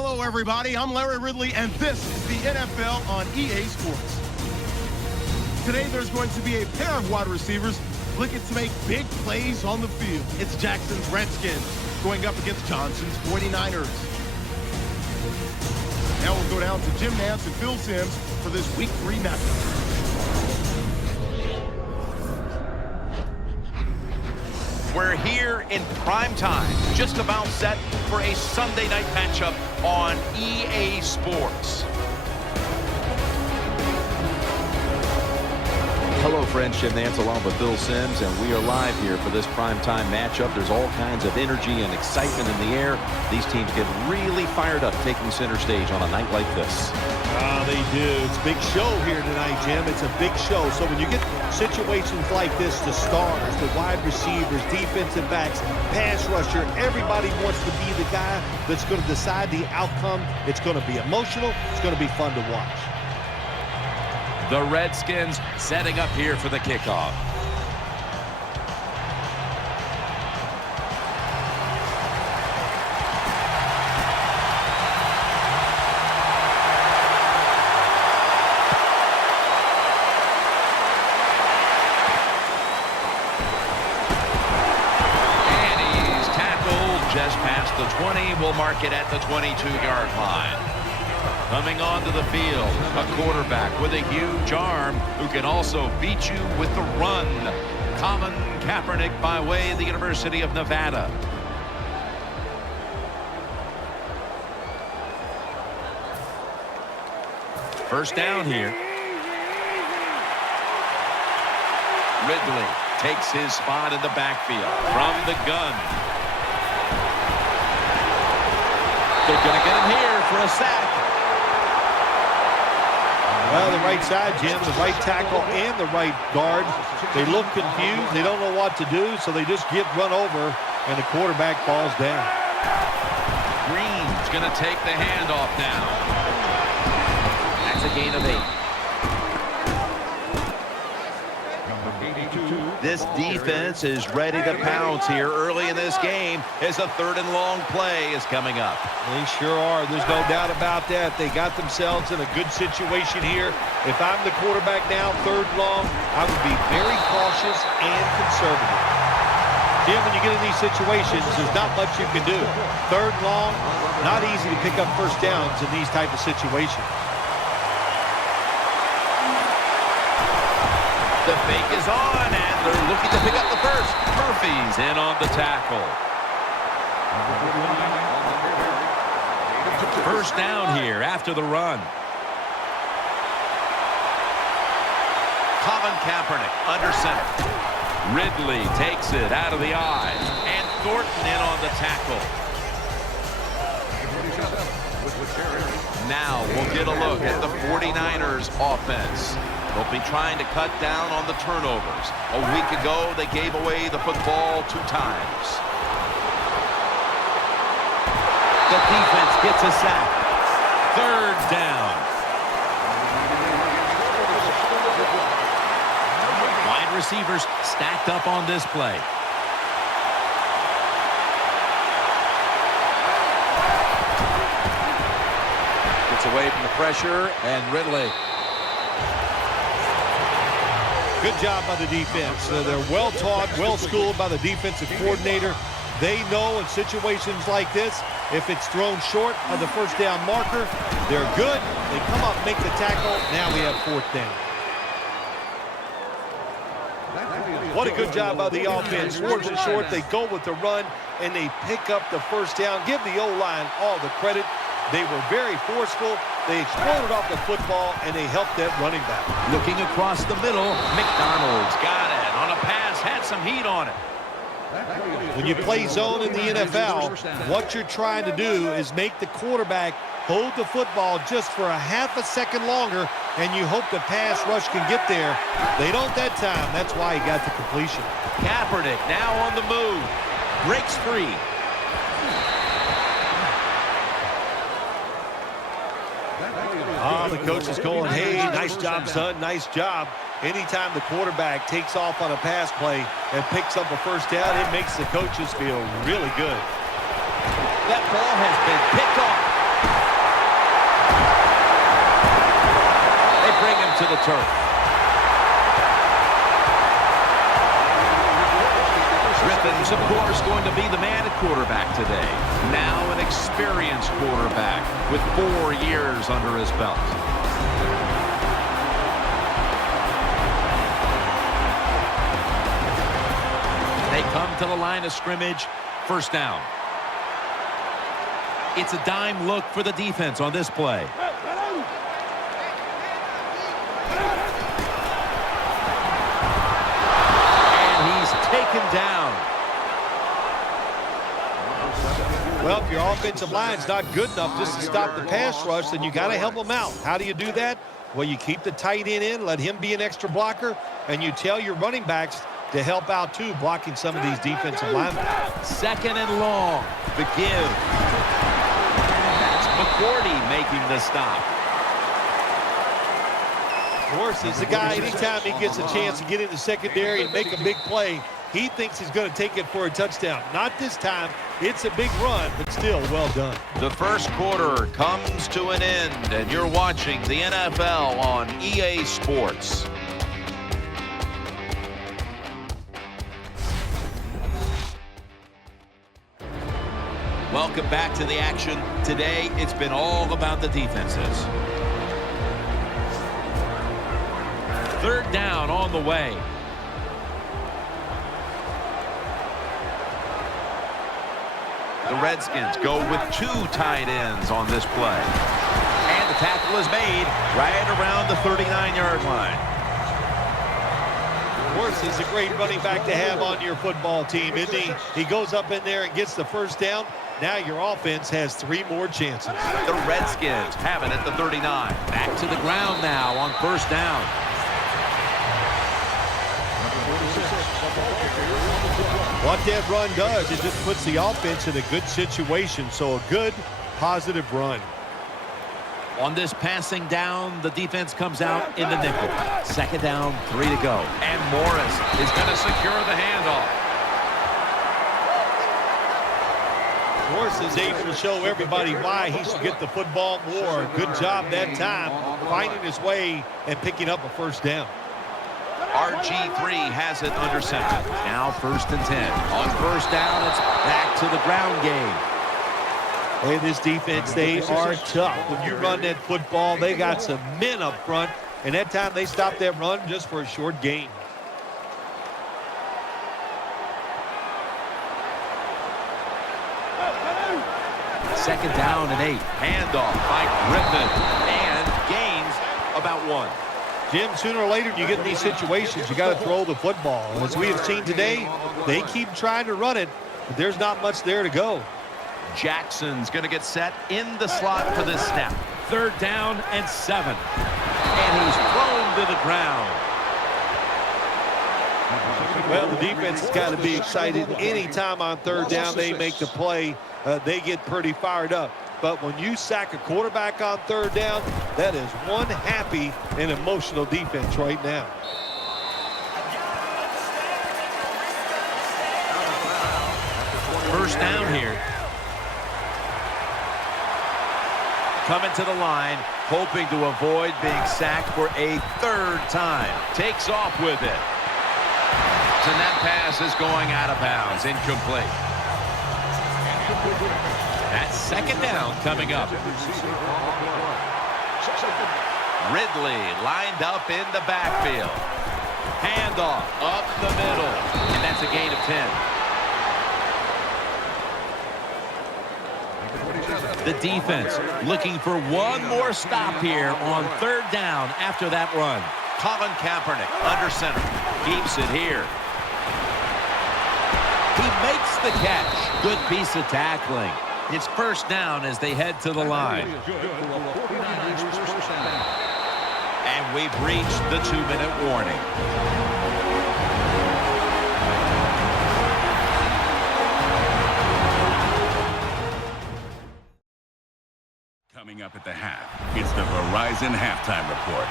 Hello, everybody. I'm Larry Ridley, and this is the NFL on EA Sports. Today, there's going to be a pair of wide receivers looking to make big plays on the field. It's Jackson's Redskins going up against Johnson's 49ers. Now we'll go down to Jim Nantz and Phil Simms for this Week 3 matchup. We're here in prime time, just about set for a Sunday night matchup on EA Sports. Hello, friends. Jim Nantz along with Phil Simms, and we are live here for this primetime matchup. There's all kinds of energy and excitement in the air. These teams get really fired up taking center stage on a night like this. They do. It's a big show here tonight, Jim. It's a big show. So when you get situations like this, the stars, the wide receivers, defensive backs, pass rusher, everybody wants to be the guy that's going to decide the outcome. It's going to be emotional. It's going to be fun to watch. The Redskins setting up here for the kickoff. And he's tackled just past the 20. We'll mark it at the 22-yard line. Coming onto the field, a quarterback with a huge arm who can also beat you with the run. Colin Kaepernick by way of the University of Nevada. First down here. Ridley takes his spot in the backfield from the gun. They're going to get him here for a sack. Well, the right side, Jim, the right tackle and the right guard, they look confused. They don't know what to do, so they just get run over, and the quarterback falls down. Green's going to take the handoff now. That's a gain of 8. This defense is ready to pounce here early in this game as a 3rd and long play is coming up. They sure are. There's no doubt about that. They got themselves in a good situation here. If I'm the quarterback now, 3rd and long, I would be very cautious and conservative. Jim, when you get in these situations, there's not much you can do. 3rd and long, not easy to pick up first downs in these type of situations. The fake is on, and they're looking to pick up the first. Murphy's in on the tackle. First down here after the run. Colin Kaepernick under center. Ridley takes it out of the eye, and Thornton in on the tackle. Now we'll get a look at the 49ers offense. They'll be trying to cut down on the turnovers. A week ago, they gave away the football 2 times. The defense gets a sack. 3rd down. Wide receivers stacked up on this play. Gets away from the pressure, and Ridley. Good job by the defense. They're well-taught, well-schooled by the defensive coordinator. They know in situations like this, if it's thrown short of the first down marker, they're good. They come up, make the tackle. Now we have 4th down. What a good job by the offense. 4th and short, they go with the run, and they pick up the first down. Give the O-line all the credit. They were very forceful. They exploded off the football, and they helped that running back. Looking across the middle, McDonald's got it. On a pass, had some heat on it. When you play zone in the NFL, what you're trying to do is make the quarterback hold the football just for a half a second longer, and you hope the pass rush can get there. They don't that time. That's why he got the completion. Kaepernick now on the move. Breaks free. The coach is going, hey, nice job, son, nice job. Anytime the quarterback takes off on a pass play and picks up a first down, it makes the coaches feel really good. That ball has been picked off. the turf. Griffin's, of course, going to be the man at quarterback today. Now an experienced quarterback with 4 years under his belt. They come to the line of scrimmage. First down. It's a dime look for the defense on this play. And he's taken down. Well, if your offensive line's not good enough just to stop the pass rush, then you got to help them out. How do you do that? Well, you keep the tight end in, let him be an extra blocker, and you tell your running backs to help out, too, blocking some of these defensive linemen. Second and long. The give. That's McCourty making the stop. Of course, he's the guy, anytime he gets a chance to get in the secondary and make a big play, he thinks he's going to take it for a touchdown. Not this time. It's a big run, but still well done. The first quarter comes to an end, and you're watching the NFL on EA Sports. Welcome back to the action. Today, it's been all about the defenses. Third down on the way. The Redskins go with 2 tight ends on this play. And the tackle is made right around the 39-yard line. Of course, he's a great running back to have on your football team, isn't he? He goes up in there and gets the first down. Now your offense has 3 more chances. The Redskins have it at the 39. Back to the ground now on first down. What that run does, it just puts the offense in a good situation. So a good, positive run. On this passing down, the defense comes out in the nickel. Second down, 3 to go. And Morris is going to secure the handoff. Morris is able to show everybody why he should get the football more. Good job that time, finding his way and picking up a first down. RG3 has it under center. Now first and 10. On first down, it's back to the ground game. Hey, this defense, they are tough. When you run that football, they got some men up front, and that time they stopped that run just for a short gain. Second down and 8. Handoff by Griffin. And gains about 1. Jim, sooner or later you get in these situations, you got to throw the football. And as we have seen today, they keep trying to run it, but there's not much there to go. Jackson's going to get set in the slot for this snap. Third down and 7. And he's thrown to the ground. Well, the defense has got to be excited. Anytime on third down they make the play, they get pretty fired up. But when you sack a quarterback on third down, that is one happy and emotional defense right now. First down here. Coming to the line, hoping to avoid being sacked for a 3rd time. Takes off with it. And that pass is going out of bounds, incomplete. That's second down coming up. Ridley lined up in the backfield. Handoff up the middle. And that's a gain of 10. The defense looking for one more stop here on third down after that run. Colin Kaepernick under center. Keeps it here. He makes the catch. Good piece of tackling. It's first down as they head to the line. And we've reached the 2-minute warning. Coming up at the half, it's the Verizon Halftime Report.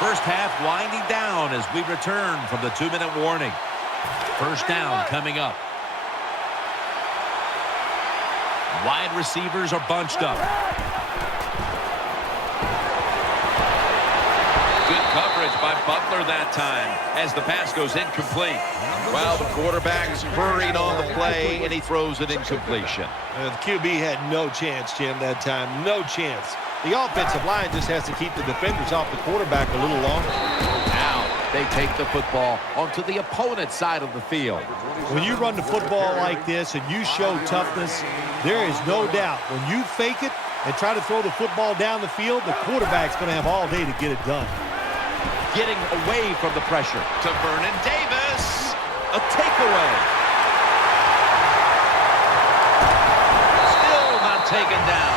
First half winding down as we return from the 2-minute warning. First down coming up. Wide receivers are bunched up. by Butler that time as the pass goes incomplete. Well, the quarterback's hurried on the play, and he throws an incompletion. The QB had no chance, Jim, that time. No chance. The offensive line just has to keep the defenders off the quarterback a little longer. Now they take the football onto the opponent's side of the field. When you run the football like this and you show toughness, there is no doubt when you fake it and try to throw the football down the field, the quarterback's going to have all day to get it done. Getting away from the pressure. To Vernon Davis. A takeaway. Still not taken down.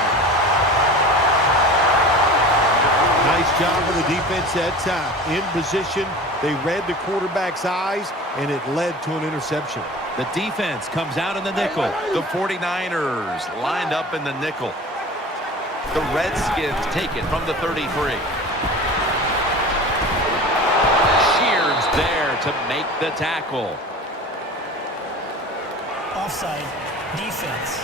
Nice job of the defense that time. In position, they read the quarterback's eyes, and it led to an interception. The defense comes out in the nickel. The 49ers lined up in the nickel. The Redskins take it from the 33. Shears there to make the tackle. Offside. Defense.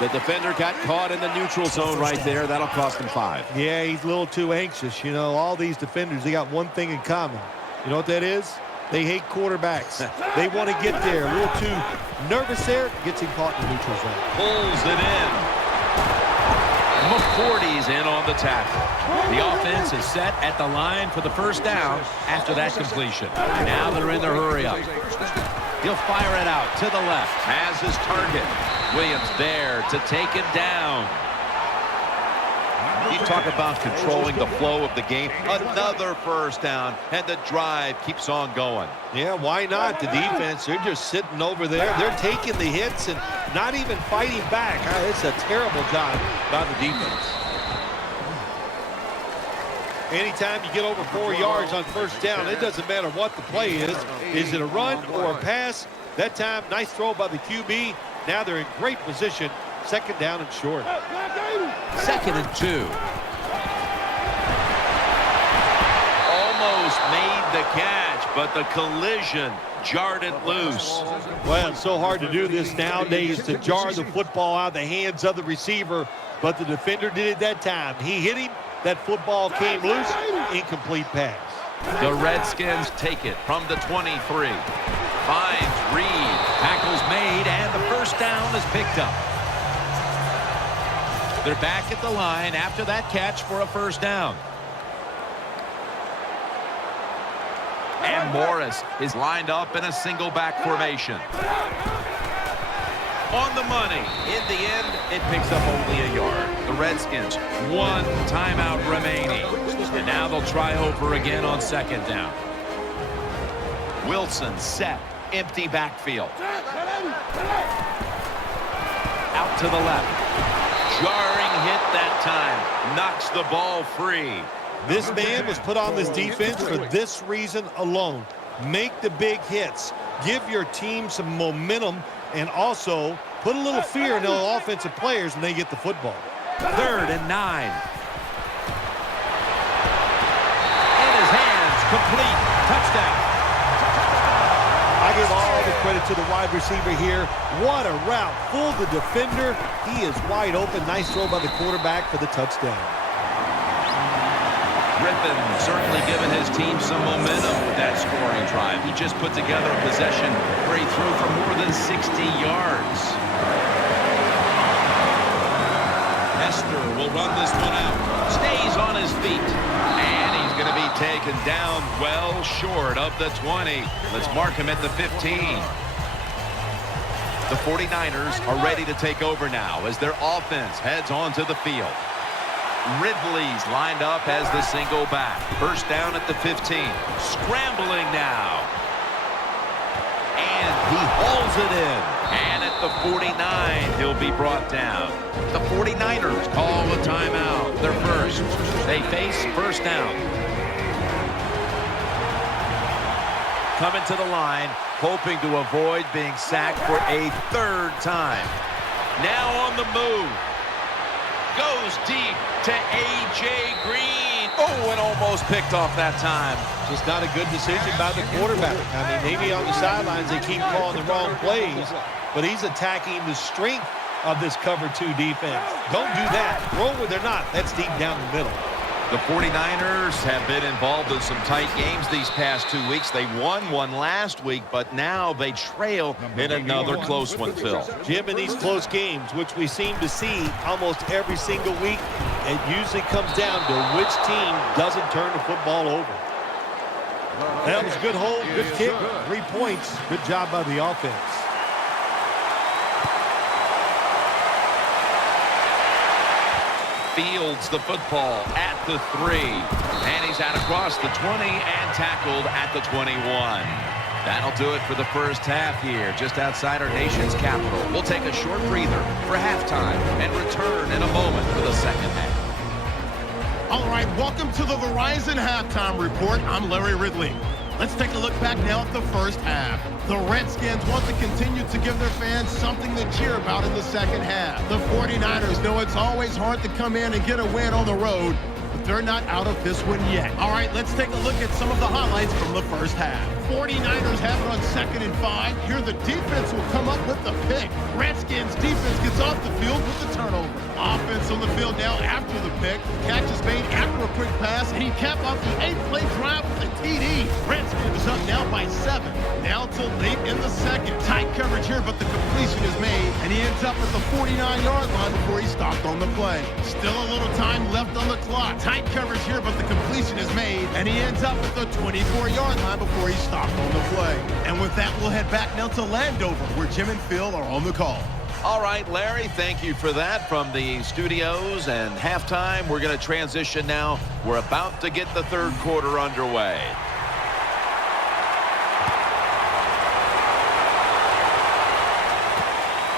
The defender got caught in the neutral zone right there. That'll cost him 5. Yeah, he's a little too anxious. You know, all these defenders, they got one thing in common. You know what that is? They hate quarterbacks. They want to get there. A little too nervous there. Gets him caught in the neutral zone. Pulls it in. McCourty's in on the tackle. The offense is set at the line for the first down after that completion. Now they're in the hurry up. He'll fire it out to the left. Has his target. Williams there to take him down. You talk about controlling the flow of the game. Another first down, and the drive keeps on going. Yeah, why not? The defense, they're just sitting over there. They're taking the hits and not even fighting back. It's a terrible job by the defense. Anytime you get over 4 yards on first down, it doesn't matter what the play is. Is it a run or a pass? That time, nice throw by the QB. Now they're in great position. Second down and short. 2nd and 2. Almost made the catch, but the collision jarred it loose. Well, it's so hard to do this nowadays, to jar the football out of the hands of the receiver, but the defender did it that time. He hit him. That football came loose. Incomplete pass. The Redskins take it from the 23. Finds Reed. Tackle's made, and the first down is picked up. They're back at the line after that catch for a first down. And Morris is lined up in a single back formation. On the money. In the end, it picks up only a yard. The Redskins, 1 timeout remaining. And now they'll try over again on second down. Wilson set. Empty backfield. Out to the left. Jarring hit that time. Knocks the ball free. This man was put on this defense for this reason alone. Make the big hits. Give your team some momentum, and also put a little fear in the offensive players when they get the football. 3rd and 9. In his hands, complete. Touchdown. I give all the credit to the wide receiver here. What a route. Fooled the defender. He is wide open. Nice throw by the quarterback for the touchdown. Griffin certainly given his team some momentum with that scoring drive. He just put together a possession where he threw for more than 60 yards. Hester will run this one out. Stays on his feet. And he's going to be taken down well short of the 20. Let's mark him at the 15. The 49ers are ready to take over now as their offense heads onto the field. Ridley's lined up as the single back. First down at the 15. Scrambling now. And he hauls it in. And at the 49, he'll be brought down. The 49ers call a timeout. They're first. They face first down. Coming to the line, hoping to avoid being sacked for a 3rd time. Now on the move. Goes deep to A.J. Green. Oh, and almost picked off that time. Just not a good decision by the quarterback. I mean, maybe on the sidelines they keep calling the wrong plays, but he's attacking the strength of this cover 2 defense. Don't do that. Roll where they're not. That's deep down the middle. The 49ers have been involved in some tight games these past 2 weeks. They won one last week, but now they trail in another close one, Phil. Jim, in these close games, which we seem to see almost every single week, it usually comes down to which team doesn't turn the football over. That was a good hold, good kick, 3 points. Good job by the offense. Fields the football at the 3. And he's out across the 20 and tackled at the 21. That'll do it for the first half here, just outside our nation's capital. We'll take a short breather for halftime and return in a moment for the second half. All right, welcome to the Verizon Halftime Report. I'm Larry Ridley. Let's take a look back now at the first half. The Redskins want to continue to give their fans something to cheer about in the second half. The 49ers know it's always hard to come in and get a win on the road, but they're not out of this one yet. All right, let's take a look at some of the highlights from the first half. 49ers have it on 2nd and 5. Here the defense will come up with the pick. Redskins defense gets off the field with the turnover. Offense on the field now after the pick. Catch is made after a quick pass, and he capped off the 8-play drive with a TD. Redskins up now by 7. Now till late in the second. Tight coverage here, but the completion is made, and he ends up at the 49-yard line before he stopped on the play. Still a little time left on the clock. Tight coverage here, but the completion is made, and he ends up at the 24-yard line before he stopped on the play. And with that, we'll head back now to Landover, where Jim and Phil are on the call. All right, Larry, thank you for that from the studios. And halftime, we're going to transition now. We're about to get the third quarter underway.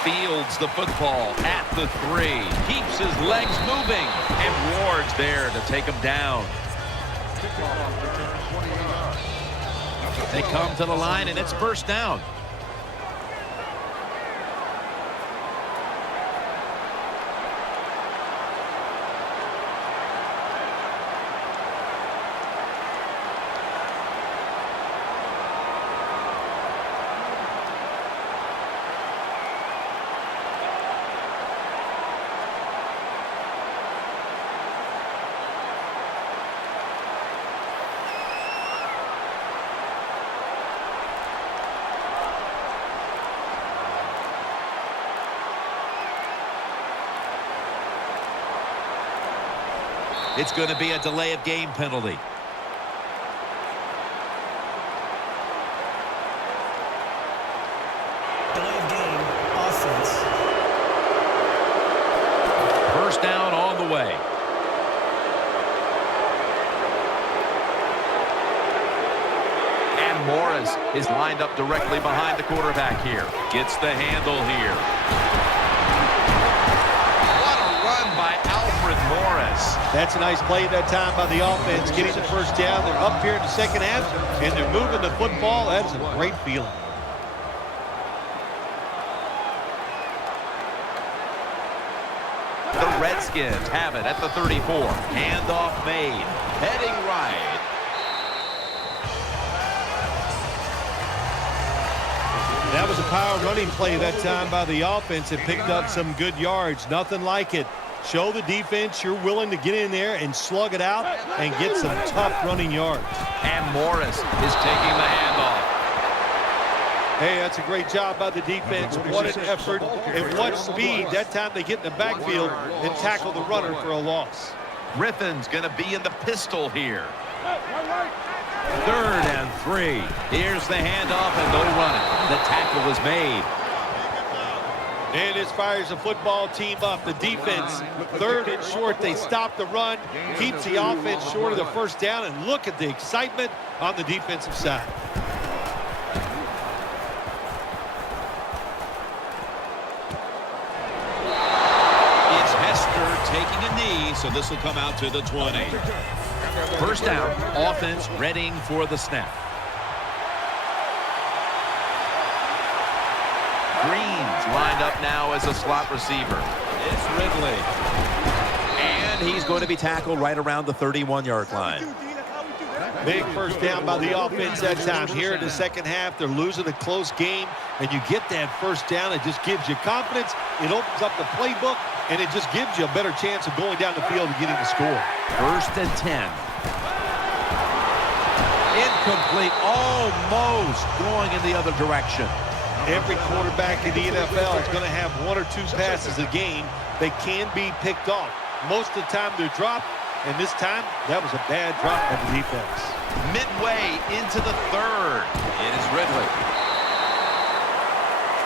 Fields the football at the 3. Keeps his legs moving. And Ward's there to take him down. They come to the line, and it's first down. It's going to be a delay of game penalty. Delay of game, offense. First down on the way. And Morris is lined up directly behind the quarterback here. Gets the handle here. Morris. That's a nice play that time by the offense, getting the first down. They're up here in the second half, and they're moving the football. That is a great feeling. The Redskins have it at the 34. Handoff made. Heading right. That was a power running play that time by the offense. It picked up some good yards. Nothing like it. Show the defense you're willing to get in there and slug it out and get some tough running yards. And Morris is taking the handoff. Hey, that's a great job by the defense. What an effort and what speed. That time they get in the backfield and tackle the runner for a loss. Griffin's going to be in the pistol here. 3rd and 3. Here's the handoff and no running. The tackle was made. And this fires the football team up. The defense, 3rd and short. They stop the run, keeps the offense short of the first down, and look at the excitement on the defensive side. It's Hester taking a knee, so this will come out to the 20. First down, offense readying for the snap. Green's lined up now as a slot receiver. It's Ridley. And he's going to be tackled right around the 31-yard line. Big first down by the offense that time. Here in the second half, they're losing a close game, and you get that first down. It just gives you confidence. It opens up the playbook, and it just gives you a better chance of going down the field and getting the score. 1st and 10. Incomplete, almost going in the other direction. Every quarterback in the NFL is going to have 1 or 2 passes a game that can be picked off. Most of the time they're dropped, and this time that was a bad drop by the defense. Midway into the 3rd. It is Ridley.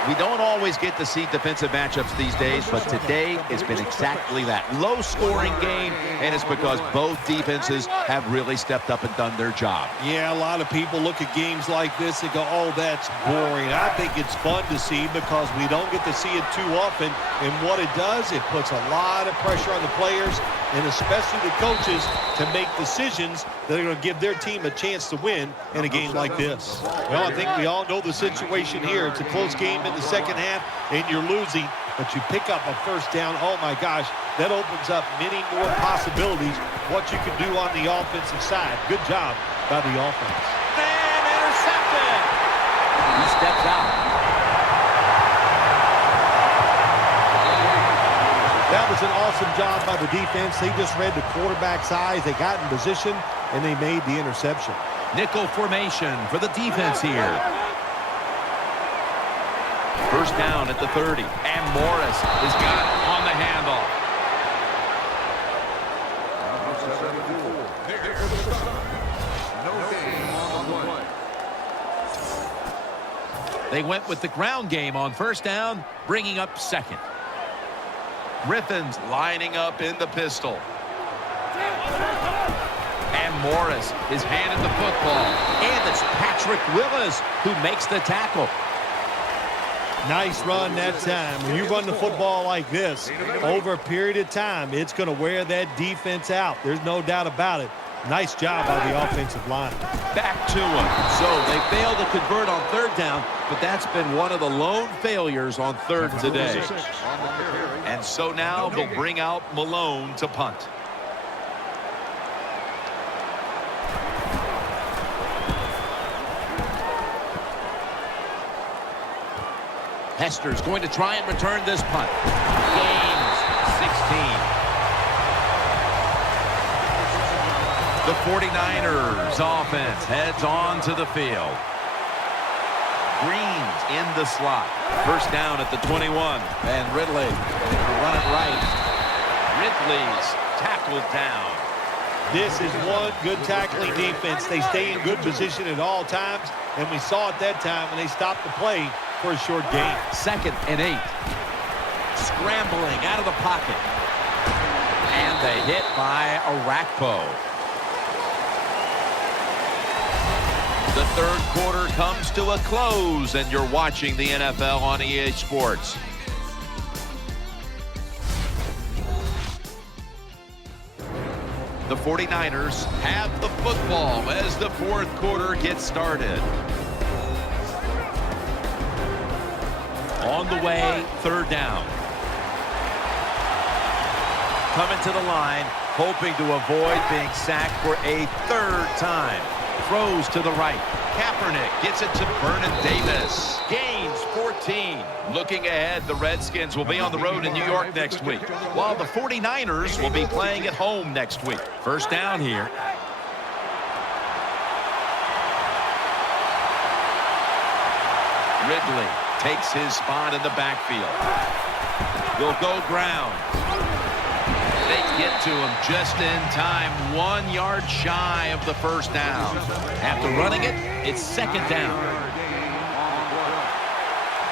We don't always get to see defensive matchups these days, but today it's been exactly that. Low-scoring game, and it's because both defenses have really stepped up and done their job. Yeah, a lot of people look at games like this and go, oh, that's boring. I think it's fun to see because we don't get to see it too often. And what it does, it puts a lot of pressure on the players and especially the coaches to make decisions that are going to give their team a chance to win in a game like this. Well, I think we all know the situation here. It's a close game in the second half, and you're losing, but you pick up a first down. Oh, my gosh, that opens up many more possibilities what you can do on the offensive side. Good job by the offense. And intercepted. He steps out. That was an awesome job by the defense. They just read the quarterback's eyes. They got in position, and they made the interception. Nickel formation for the defense here. 1st down at the 30. And Morris has got it on the handoff. They went with the ground game on 1st down, bringing up 2nd. Griffin's lining up in the pistol. And Morris is handed the football. And it's Patrick Willis who makes the tackle. Nice run that time. When you run the football like this, over a period of time, it's going to wear that defense out. There's no doubt about it. Nice job by the offensive line. Back to him. So they failed to convert on 3rd down, but that's been one of the lone failures on 3rd today. And so now they'll bring out Malone to punt. Hester's going to try and return this punt. Gains 16. The 49ers offense heads on to the field. Green's in the slot. 1st down at the 21. And Ridley run it right. Ridley's tackled down. This is one good tackling defense. They stay in good position at all times, and we saw it that time when they stopped the play for a short gain. 2nd and 8. Scrambling out of the pocket. And the hit by Arakpo. The 3rd quarter comes to a close, and you're watching the NFL on EA Sports. The 49ers have the football as the 4th quarter gets started. On the way, 3rd down. Coming to the line, hoping to avoid being sacked for a 3rd time. Throws to the right. Kaepernick gets it to Vernon Davis. Gains 14. Looking ahead, the Redskins will be on the road in New York next week, while the 49ers will be playing at home next week. 1st down here. Ridley takes his spot in the backfield. Will go ground. They get to him just in time, 1 yard shy of the 1st down. After running it, it's 2nd down.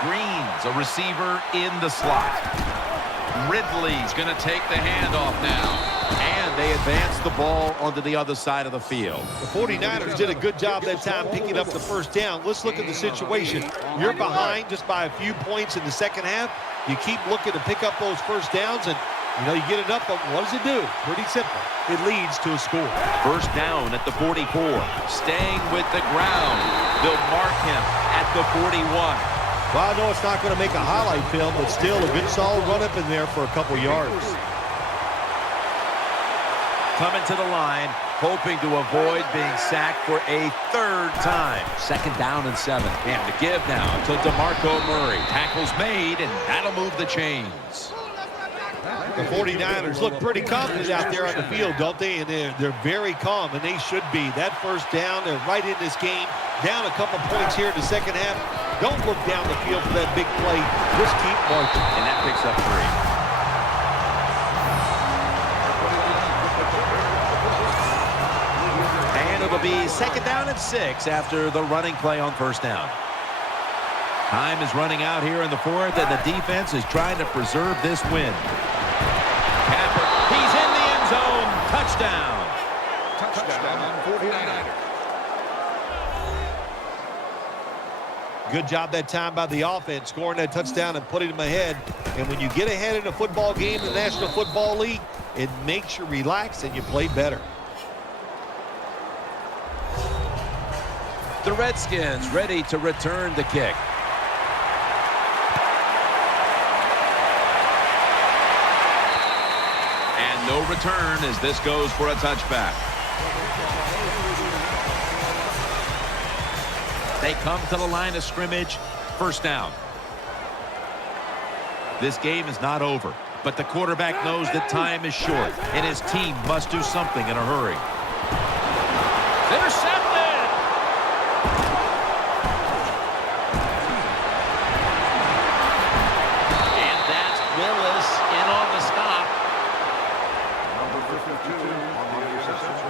Green's a receiver in the slot. Ridley's going to take the handoff now. And they advance the ball onto the other side of the field. The 49ers did a good job that time picking up the 1st down. Let's look at the situation. You're behind just by a few points in the second half. You keep looking to pick up those 1st downs, and you know, you get it up, but what does it do? Pretty simple. It leads to a score. 1st down at the 44. Staying with the ground. They'll mark him at the 41. Well, I know it's not going to make a highlight film, but still a good solid run up in there for a couple yards. Coming to the line, hoping to avoid being sacked for a third time. 2nd down and 7. And to give now to DeMarco Murray. Tackle's made, and that'll move the chains. The 49ers look pretty confident out there on the field, don't they? And they're very calm, and they should be. That first down, they're right in this game. Down a couple points here in the second half. Don't look down the field for that big play. Just keep marching. And that picks up 3. It'll be 2nd down and 6 after the running play on 1st down. Time is running out here in the 4th, and the defense is trying to preserve this win. Capper, he's in the end zone. Touchdown. Touchdown, 49ers. Good job that time by the offense, scoring that touchdown and putting them ahead. And when you get ahead in a football game in the National Football League, it makes you relax and you play better. The Redskins ready to return the kick. And no return as this goes for a touchback. They come to the line of scrimmage. 1st down. This game is not over, but the quarterback knows that time is short, and his team must do something in a hurry. Intercepted! And that's Willis in on the stop.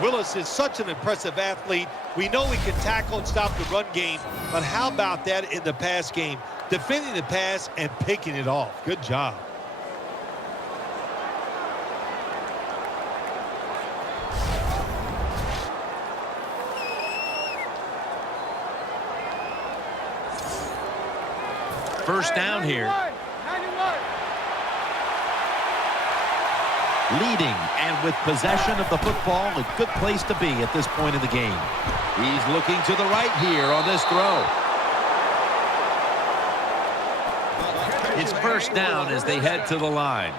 Willis is such an impressive athlete. We know he can tackle and stop the run game, but how about that in the pass game? Defending the pass and picking it off. Good job. First down here. Leading and with possession of the football, a good place to be at this point of the game. He's looking to the right here on this throw. It's 1st down as they head to the line.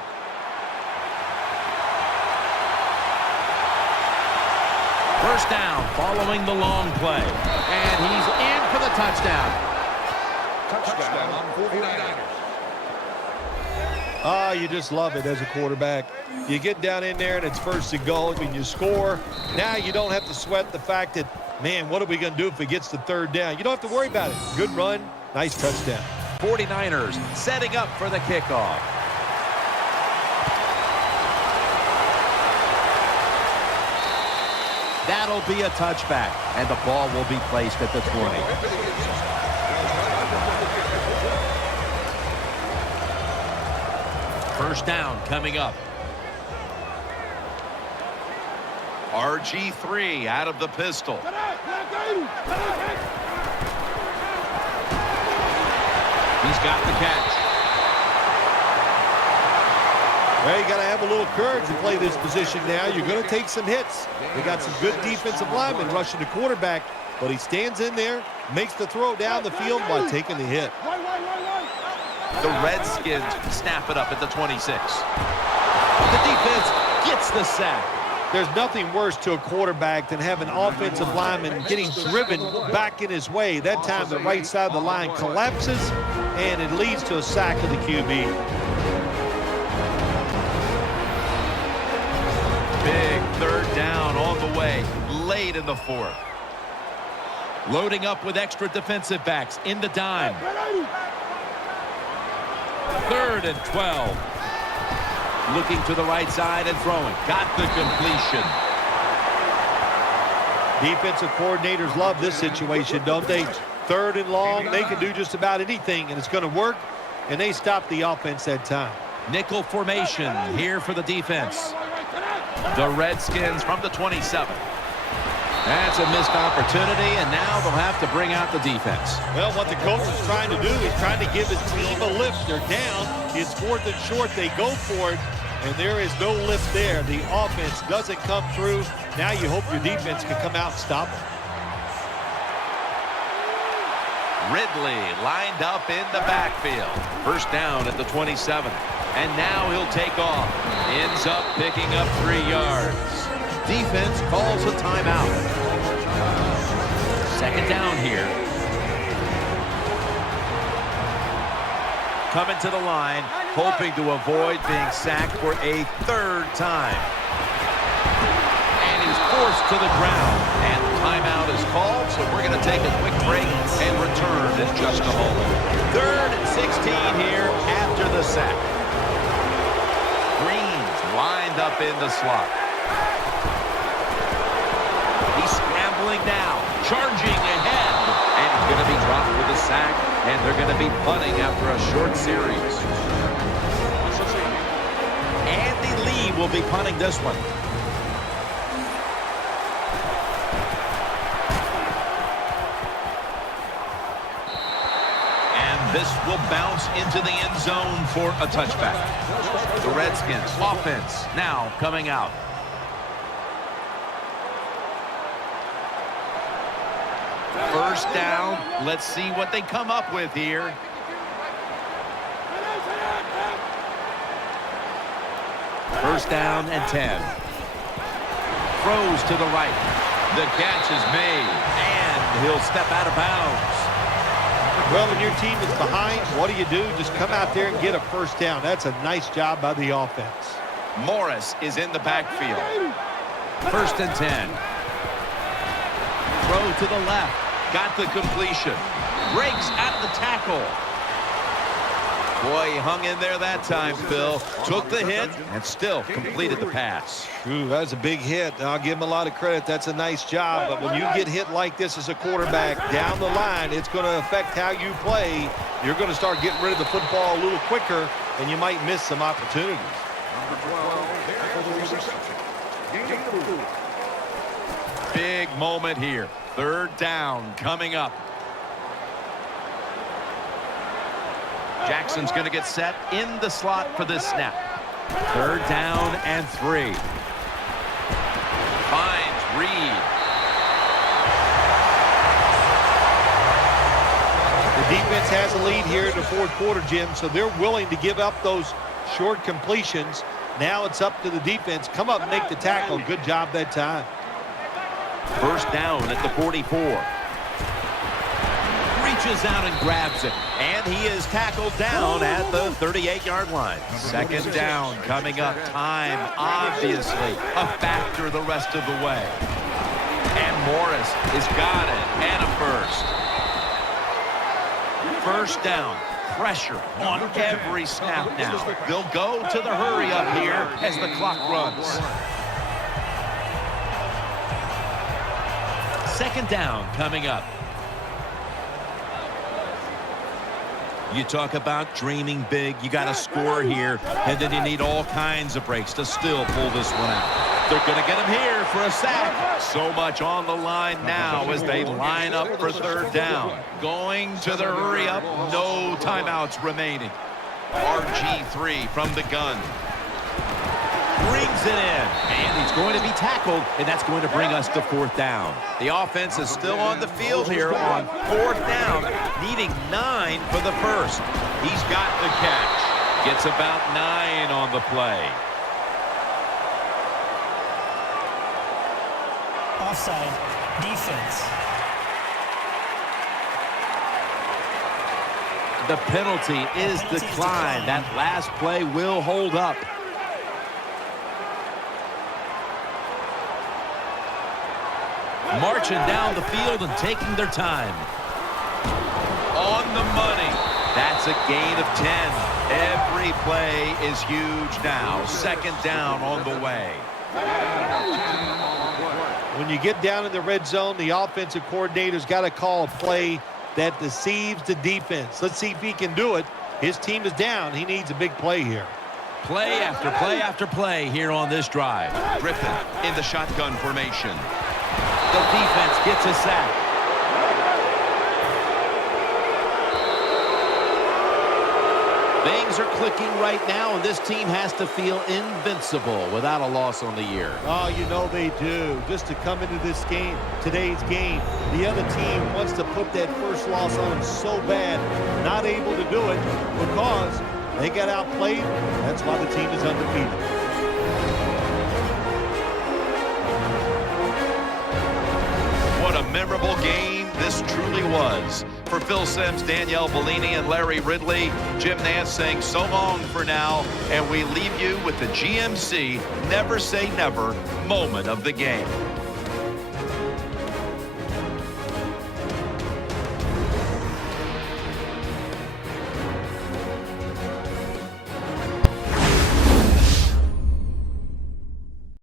First down following the long play. And he's in for the touchdown. Touchdown, 49ers. Ah, you just love it as a quarterback. You get down in there and it's 1st and goal. When you score, now you don't have to sweat the fact that, man, what are we going to do if it gets to 3rd down? You don't have to worry about it. Good run, nice touchdown. 49ers setting up for the kickoff. That'll be a touchback, and the ball will be placed at the 20. First down coming up. RG3 out of the pistol. He's got the catch. Well, you got to have a little courage to play this position now. You're going to take some hits. They got some good defensive linemen rushing the quarterback, but he stands in there, makes the throw down the field while taking the hit. The Redskins snap it up at the 26. The defense gets the sack. There's nothing worse to a quarterback than having offensive lineman getting driven back in his way. That time the right side of the line collapses, and it leads to a sack of the QB. Big 3rd down on the way, late in the 4th. Loading up with extra defensive backs in the dime. 3rd and 12. Looking to the right side and throwing. Got the completion. Defensive coordinators love this situation, don't they? 3rd and long, they can do just about anything, and it's going to work, and they stop the offense that time. Nickel formation here for the defense. The Redskins from the 27. That's a missed opportunity, and now they'll have to bring out the defense. Well, what the coach is trying to do is trying to give his team a lift. They're down. It's 4th and short. They go for it, and there is no lift there. The offense doesn't come through. Now you hope your defense can come out and stop them. Ridley lined up in the backfield. First down at the 27. And now he'll take off. Ends up picking up 3 yards. defense calls a timeout. Second down here. Coming to the line, hoping to avoid being sacked for a third time. And he's forced to the ground. And timeout is called, so we're going to take a quick break and return in just a moment. 3rd and 16 here after the sack. Green's lined up in the slot. He's scrambling now, charging ahead. And he's going to be dropped with a sack, and they're going to be punting after a short series. Andy Lee will be punting this one. And this will bounce into the end zone for a touchback. The Redskins offense now coming out. First down. Let's see what they come up with here. First down and 10. Throws to the right. The catch is made, and he'll step out of bounds. Well, when your team is behind, what do? Just come out there and get a first down. That's a nice job by the offense. Morris is in the backfield. First and 10. Throw to the left. Got the completion. Breaks out of the tackle. Boy, he hung in there that time, Phil. Took the hit and still completed the pass. Ooh, that was a big hit. I'll give him a lot of credit. That's a nice job. But when you get hit like this as a quarterback down the line, it's going to affect how you play. You're going to start getting rid of the football a little quicker, and you might miss some opportunities. Big moment here. 3rd down coming up. Jackson's going to get set in the slot for this snap. 3rd down and 3. Finds Reed. The defense has a lead here in the 4th quarter, Jim, so they're willing to give up those short completions. Now it's up to the defense. Come up and make the tackle. Good job that time. First down at the 44. Reaches out and grabs it. And he is tackled down at the 38-yard line. 2nd down coming up. Time, obviously, a factor the rest of the way. And Morris has got it. And a first. 1st down. Pressure on every snap now. They'll go to the hurry up here as the clock runs. 2nd down coming up. You talk about dreaming big. You got to score here, and then you need all kinds of breaks to still pull this one out. They're going to get him here for a sack. So much on the line now as they line up for 3rd down. Going to the hurry up. No timeouts remaining. RG3 from the gun. Brings it in, and he's going to be tackled, and that's going to bring us to 4th down. The offense is still on the field here on 4th down, needing 9 for the first. He's got the catch. Gets about 9 on the play. Offside. Defense. The penalty is declined. That last play will hold up. Marching down the field and taking their time. On the money. That's a gain of 10. Every play is huge now. 2nd down on the way. When you get down in the red zone, the offensive coordinator's got to call a play that deceives the defense. Let's see if he can do it. His team is down. He needs a big play here. Play after play after play here on this drive. Griffin in the shotgun formation. The defense gets a sack. Things are clicking right now, and this team has to feel invincible without a loss on the year. Oh, you know they do. Just to come into this game, today's game, the other team wants to put that first loss on so bad, not able to do it because they got outplayed. That's why the team is undefeated. memorable game this truly was. For Phil Simms, Danielle Bellini, and Larry Ridley, Jim Nantz saying so long for now, and we leave you with the GMC Never Say Never moment of the game.